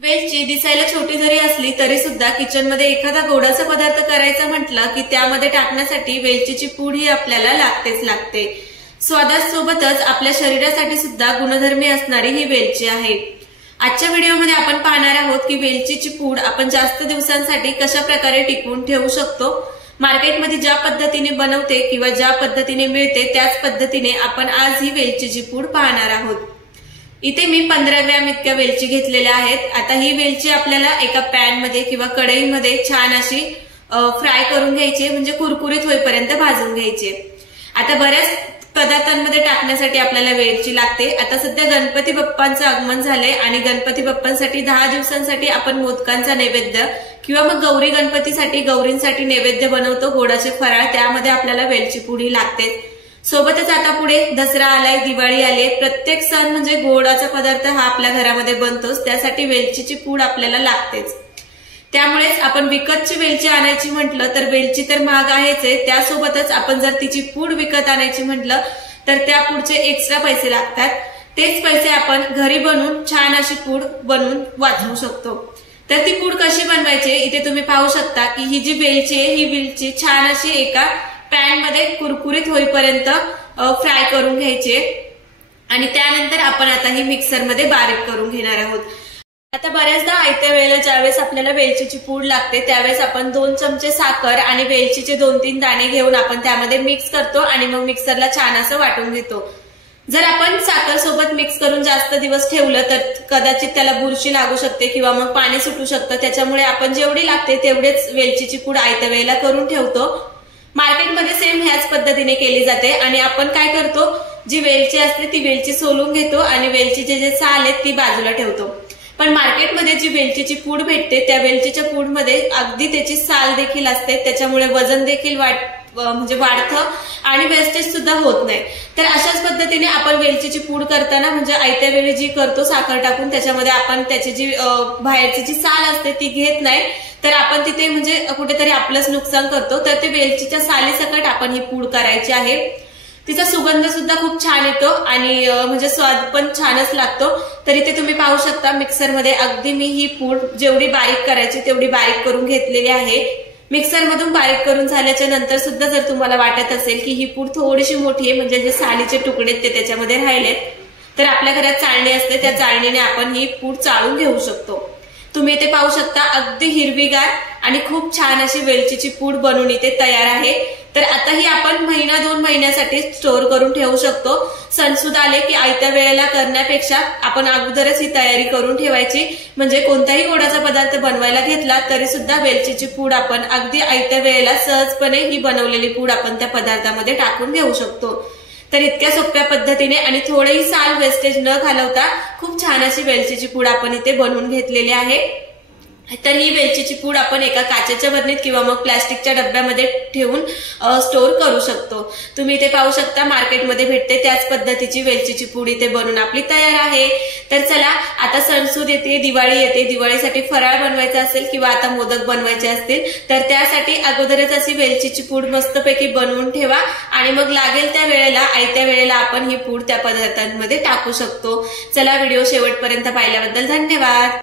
वेलची दिसायला छोटी जरी असली तरी सुद्धा किचनमध्ये एखादा गोडाचा पदार्थ करायचा म्हटलं की त्यामध्ये टाकण्यासाठी वेलचीची पूड ही आपल्याला लागतेच लागते। स्वादासोबतच आपल्या शरीरासाठी सुद्धा गुणधर्मी असणारी ही वेलची आहे। आजच्या व्हिडिओमध्ये आपण पाहणार आहोत की वेलचीची पूड आपण जास्त दिवसांसाठी कशा प्रकारे टिकवून ठेवू शकतो। मार्केटमध्ये ज्या पद्धतीने बनवते किंवा ज्या पद्धतीने मिळते त्याच पद्धतीने आपण आज ही वेलचीची पूड पाहणार आहोत। इथे मी 15 ग्रॅम इतक्या वेलची घेतलेल्या आहेत। आता ही वेलची आपल्याला एका पॅन मध्ये किंवा कढईमध्ये छान अशी फ्राय करून घ्यायची, म्हणजे कुरकुरीत होईपर्यंत भाजून घ्यायची। आता बऱ्याच पदार्थांमध्ये टाकण्यासाठी आपल्याला वेलची लागते। आता सध्या गणपती बाप्पांचं आगमन झालंय आणि गणपती बाप्पांसाठी 10 दिवसांसाठी आपण मोदकांचा नैवेद्य किंवा मग गौरी गणपतीसाठी गौरींसाठी नैवेद्य बनवतो, गोडाचे फराळ, त्यामध्ये आपल्याला वेलची पूड ही लागते। सोबतच आता पुढे दसरा आलाय, दिवाळी आली, प्रत्येक सण म्हणजे गोडाचा पदार्थ हा आपल्या घरामध्ये बनतोच, त्यासाठी वेलचीची पूड आपल्याला लागतेच। त्यामुळेच आपण विकतची वेलची आणायची म्हटलं तर वेलची तर महाग आहेच आहे, त्यासोबतच आपण जर तिची पूड विकत आणायची म्हटलं तर त्या पूडचे एक्स्ट्रा पैसे लागतात। तेच पैसे आपण घरी बनवून छान अशी पूड बनवून वाचवू शकतो। तर ती पूड कशी बनवायची इथे तुम्ही पाहू शकता की ही जी वेलची आहे ही वेलची छान अशी एका पॅन मध्ये कुरकुरीत होईपर्यंत फ्राय करून घ्यायचे आणि त्यानंतर आपण आता ही मिक्सर मध्ये बारीक करून घेणार आहोत। आता बऱ्याचदा आयत्या वेळेला ज्यावेळेस आपल्याला वेलचीची पूड लागते त्यावेळेस आपण 2 चमचे साखर आणि वेलचीचे 2-3 दाणे घेऊन आपण त्यामध्ये मिक्स करतो आणि मग मिक्सरला छान असं वाटून घेतो। जर आपण साखर सोबत मिक्स करून जास्त दिवस ठेवलं तर कदाचित त्याला बुरशी लागू शकते किंवा मग पाणी सुटू शकतं, त्याच्यामुळे आपण जेवढी लागते तेवढेच वेलचीची पूड आयत्या वेळेला करून ठेवतो। मार्केटमध्ये सेम ह्याच पद्धतीने केली जाते आणि आपण काय करतो, जी वेलची असते ती वेलची सोलून घेतो आणि वेलचीचे जे साल आहेत ती बाजूला ठेवतो। पण मार्केटमध्ये जी वेलचीची पूड भेटते त्या वेलचीच्या पूडमध्ये अगदी त्याची साल देखील असते, त्याच्यामुळे वजन देखील वाढतं आणि वेस्टेज सुद्धा होत नाही। तर अशाच पद्धतीने आपण वेलचीची पूड करताना म्हणजे आयत्या वेळी जी करतो साखर टाकून त्याच्यामध्ये आपण त्याची जी बाहेरची जी साल असते ती घेत नाही, तर आपण तिथे म्हणजे कुठेतरी आपलंच नुकसान करतो। तर ते वेलचीच्या सालीसकट आपण ही पूड करायची आहे। तिचा सुगंध सुद्धा खूप छान येतो आणि म्हणजे स्वाद पण छानच लागतो। तर इथे तुम्ही पाहू शकता मिक्सरमध्ये अगदी मी ही पूड जेवढी बारीक करायची तेवढी बारीक करून घेतलेली आहे। मिक्सर मधून बारीक करून झाल्याच्या नंतर सुद्धा जर तुम्हाला वाटत असेल की ही पूड थोडीशी मोठी आहे, म्हणजे जे सालीचे तुकडे ते त्याच्यामध्ये राहिलेत, तर आपल्या घरात चाळणी असते, त्या चाळणीने आपण ही पूड चाळून घेऊ शकतो। तुम्ही इथे पाहू शकता अगदी हिरवीगार आणि खूप छान अशी वेलचीची पूड बनवून इथे तयार आहे। तर आता ही आपण 1-2 महिन्यासाठी स्टोअर करून ठेवू शकतो। सणसूद आले की आयत्या वेळेला करण्यापेक्षा आपण अगोदरच ही तयारी करून ठेवायची, म्हणजे कोणताही गोडाचा पदार्थ बनवायला घेतला तरी सुद्धा वेलचीची पूड आपण अगदी आयत्या वेळेला सहजपणे ही बनवलेली पूड आपण त्या पदार्थामध्ये टाकून घेऊ शकतो। तर इतक्या सोप्या पद्धतीने आणि थोडेही साल वेस्टेज न घालवता खूप छान अशी वेलचीची पूड आपण इथे बनवून घेतलेली आहे। तर ही वेलचीची पूड आपण एका काचेच्या बरणीत किंवा मग प्लास्टिकच्या डब्यामध्ये ठेवून स्टोअर करू शकतो। तुम्ही इथे पाहू शकता मार्केटमध्ये भेटते त्याच पद्धतीची वेलचीची पूड इथे बनवून आपली तयार आहे। तर चला आता सणसूद येते, दिवाळी येते, दिवाळीसाठी फराळ बनवायचा असेल किंवा आता मोदक बनवायचे असतील तर त्यासाठी अगोदरच अशी वेलचीची पूड मस्तपैकी बनवून ठेवा आणि मग लागेल त्या वेळेला आयत्या वेळेला आपण ही पूड त्या पदार्थांमध्ये टाकू शकतो। चला व्हिडिओ शेवटपर्यंत पाहिल्याबद्दल धन्यवाद।